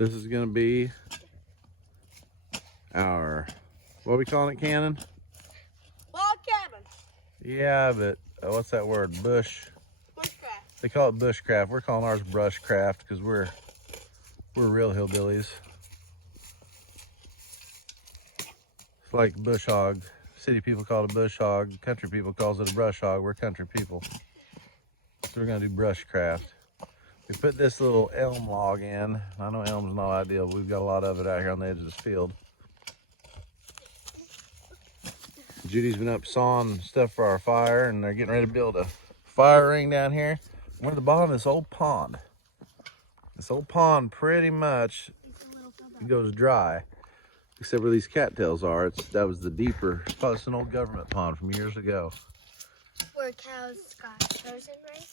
This is gonna be our, what are we calling it, Cannon? Log cabin. Yeah, but what's that word? Bushcraft. They call it bushcraft. We're calling ours brushcraft because we're real hillbillies. It's like bush hog. City people call it a bush hog. Country people calls it a brush hog. We're country people. So we're gonna do brushcraft. We put this little elm log in. I know elm's not ideal, but we've got a lot of it out here on the edge of this field. Judy's been up sawing stuff for our fire, and they're getting ready to build a fire ring down here. We're at the bottom of this old pond. This old pond pretty much goes dry, except where these cattails are. That was the deeper, oh, it's an old government pond from years ago. Where cows got frozen, right?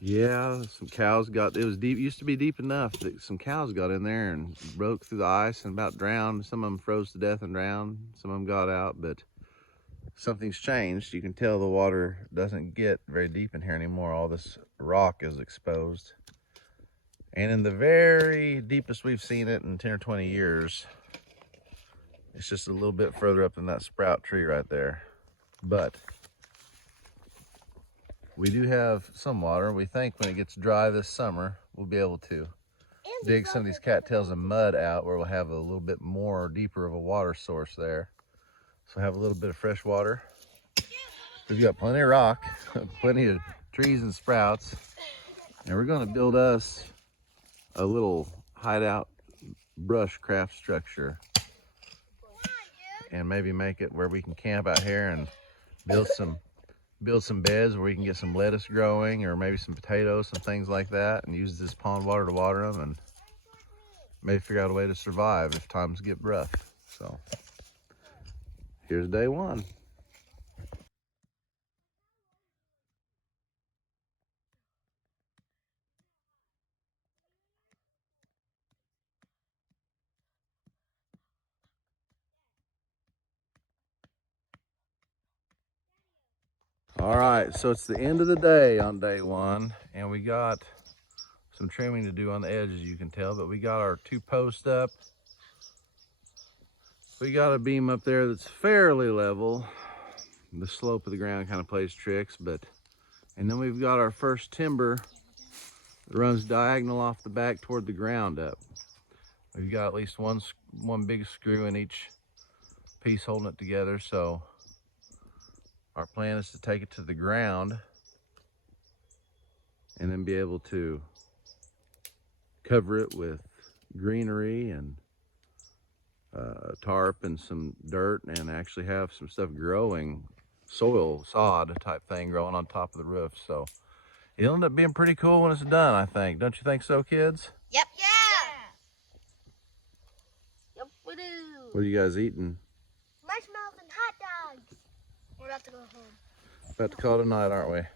Yeah, some cows got, it was deep, used to be deep enough that some cows got in there and broke through the ice and about drowned. Some of them froze to death and drowned. Some of them got out, but something's changed. You can tell the water doesn't get very deep in here anymore. All this rock is exposed. And in the very deepest we've seen it in 10 or 20 years, it's just a little bit further up than that sprout tree right there. But we do have some water. We think when it gets dry this summer, we'll be able to dig some of these cattails and mud out where we'll have a little bit more deeper of a water source there. So have a little bit of fresh water. We've got plenty of rock, plenty of trees and sprouts. And we're gonna build us a little hideout brushcraft structure. And maybe make it where we can camp out here and build some beds where we can get some lettuce growing, or maybe some potatoes, some things like that, and use this pond water to water them, and maybe figure out a way to survive if times get rough. So here's day one. All right, so it's the end of the day on day one, and we got some trimming to do on the edges, you can tell, but we got our 2 posts up. We got a beam up there that's fairly level. The slope of the ground kind of plays tricks, and then we've got our first timber that runs diagonal off the back toward the ground up. We've got at least one big screw in each piece holding it together, so our plan is to take it to the ground and then be able to cover it with greenery and tarp and some dirt, and actually have some stuff growing, soil, sod type thing growing on top of the roof. So it'll end up being pretty cool when it's done, I think. Don't you think so, kids? Yep. Yeah. Yep, we do. What are you guys eating? Marshmallows and hot dogs. We're about to go home. About to call it a night, aren't we? Yeah.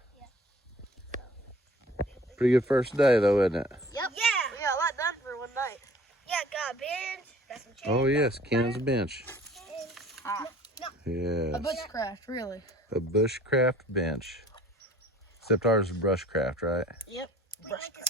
Pretty good first day though, isn't it? Yep. Yeah. We got a lot done for one night. Yeah, got a bench, got some chairs. Oh yes, Ken's bench. No. Yes. A bushcraft, really. A bushcraft bench. Except ours is brushcraft, right? Yep. Brushcraft.